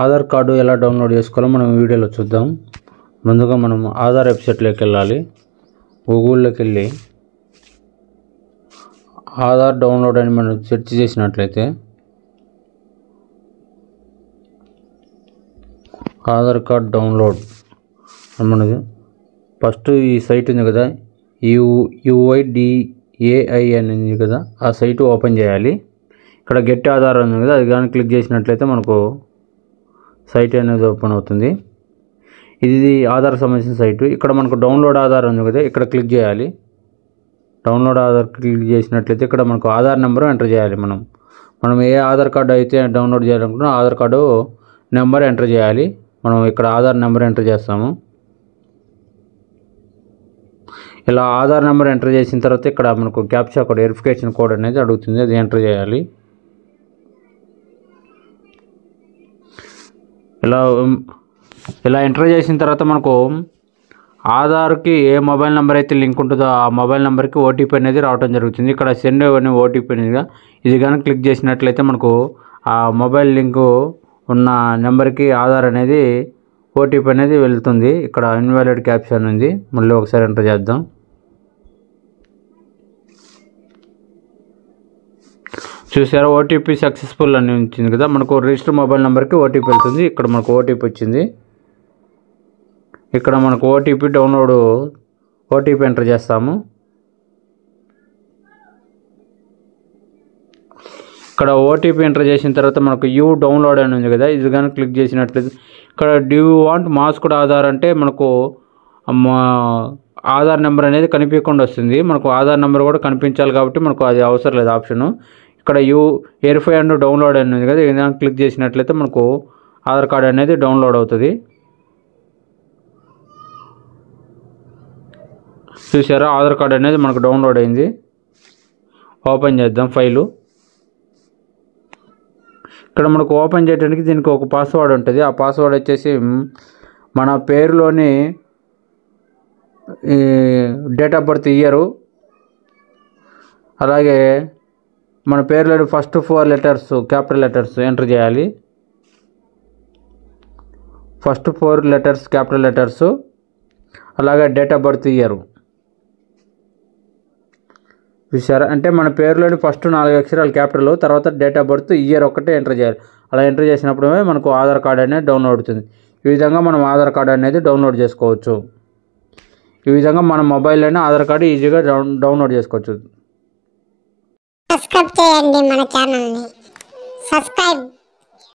Aadhaar card ఎలా download చేసుకోవాలో మనం వీడియోలో చూద్దాం. ముందుగా మనం ఆధార్ వెబ్సైట్లోకి వెళ్ళాలి. గూగుల్లోకి వెళ్ళి ఆధార్ డౌన్లోడ్ అని మనం సెర్చ్ చేసినట్లయితే ఆధార్ కార్డ్ డౌన్లోడ్ మనకు ఫస్ట్ ఈ సైట్ ఉంది కదా, UIDAI అని ఉంది కదా, ఆ సైట్ ఓపెన్ చేయాలి. ఇక్కడ గెట్ ఆధార్ ఉంది కదా, అది కానీ క్లిక్ చేసినట్లయితే మనకు సైట్ అనేది ఓపెన్ అవుతుంది. ఇది ఆధార్ సంబంధించిన సైటు. ఇక్కడ మనకు డౌన్లోడ్ ఆధార్ ఉంది కదా, ఇక్కడ క్లిక్ చేయాలి. డౌన్లోడ్ ఆధార్ క్లిక్ చేసినట్లయితే ఇక్కడ మనకు ఆధార్ నెంబర్ ఎంటర్ చేయాలి. మనం ఏ ఆధార్ కార్డు అయితే డౌన్లోడ్ చేయాలనుకుంటున్నా ఆధార్ కార్డు నెంబర్ ఎంటర్ చేయాలి. మనం ఇక్కడ ఆధార్ నెంబర్ ఎంటర్ చేస్తాము. ఇలా ఆధార్ నెంబర్ ఎంటర్ చేసిన తర్వాత ఇక్కడ మనకు క్యాప్చా కోడ్, వెరిఫికేషన్ కోడ్ అనేది అడుగుతుంది, అది ఎంటర్ చేయాలి. ఇలా ఎంటర్ చేసిన తర్వాత మనకు ఆధార్కి ఏ మొబైల్ నెంబర్ అయితే లింక్ ఉంటుందో ఆ మొబైల్ నెంబర్కి ఓటీపీ అనేది రావడం జరుగుతుంది. ఇక్కడ సెండ్ అనే ఓటీపీ అనేది ఇది కానీ క్లిక్ చేసినట్లయితే మనకు ఆ మొబైల్ లింకు ఉన్న నెంబర్కి ఆధార్ అనేది ఓటీపీ అనేది వెళ్తుంది. ఇక్కడ ఇన్వాలిడ్ క్యాప్షన్ ఉంది, మళ్ళీ ఒకసారి ఎంటర్ చేద్దాం. చూసారా, ఓటీపీ సక్సెస్ఫుల్ అని వచ్చింది కదా, మనకు రిజిస్టర్ మొబైల్ నెంబర్కి ఓటీపీ వెళ్తుంది. ఇక్కడ మనకు ఓటీపీ వచ్చింది. ఇక్కడ మనకు ఓటీపీ ఎంటర్ చేస్తాము. ఇక్కడ ఓటీపీ ఎంటర్ చేసిన తర్వాత మనకు డౌన్లోడ్ అని ఉంది కదా, ఇది కానీ క్లిక్ చేసినట్లయితే ఇక్కడ do you want masked Aadhaar అంటే మనకు ఆధార్ నెంబర్ అనేది కనిపించకుండా వస్తుంది. మనకు ఆధార్ నెంబర్ కూడా కనిపించాలి కాబట్టి మనకు అది అవసరం లేదు ఆప్షను. ఇక్కడ వెరిఫై అండ్ డౌన్లోడ్ అని ఉంది కదా, ఇది క్లిక్ చేసినట్లయితే మనకు ఆధార్ కార్డ్ అనేది డౌన్లోడ్ అవుతుంది. చూసారా, ఆధార్ కార్డ్ అనేది మనకు డౌన్లోడ్ అయింది. ఓపెన్ చేద్దాం ఫైలు. ఇక్కడ మనకు ఓపెన్ చేయడానికి దీనికి ఒక పాస్వర్డ్ ఉంటుంది. ఆ పాస్వర్డ్ వచ్చేసి మన పేరులోని డేట్ ఆఫ్ బర్త్ ఇయరు, అలాగే మన పేరులోని first 4 letters capital letters enter చేయాలి. ఫస్ట్ 4 లెటర్స్ క్యాపిటల్ లెటర్స్, అలాగే డేట్ ఆఫ్ బర్త్ ఇయరు. చూసారా, అంటే మన పేరులోని ఫస్ట్ 4 అక్షరాలు క్యాపిటల్, తర్వాత డేట్ ఆఫ్ బర్త్ ఇయర్ ఒక్కటే ఎంటర్ చేయాలి. అలా ఎంటర్ చేసినప్పుడు మనకు ఆధార్ కార్డ్ అనేది డౌన్లోడ్ అవుతుంది. ఈ విధంగా మనం ఆధార్ కార్డ్ అనేది డౌన్లోడ్ చేసుకోవచ్చు. ఈ విధంగా మన మొబైల్లోనే ఆధార్ కార్డు ఈజీగా డౌన్లోడ్ చేసుకోవచ్చు. సబ్స్క్రైబ్ చేయండి మన ఛానల్ని. సబ్స్క్రైబ్.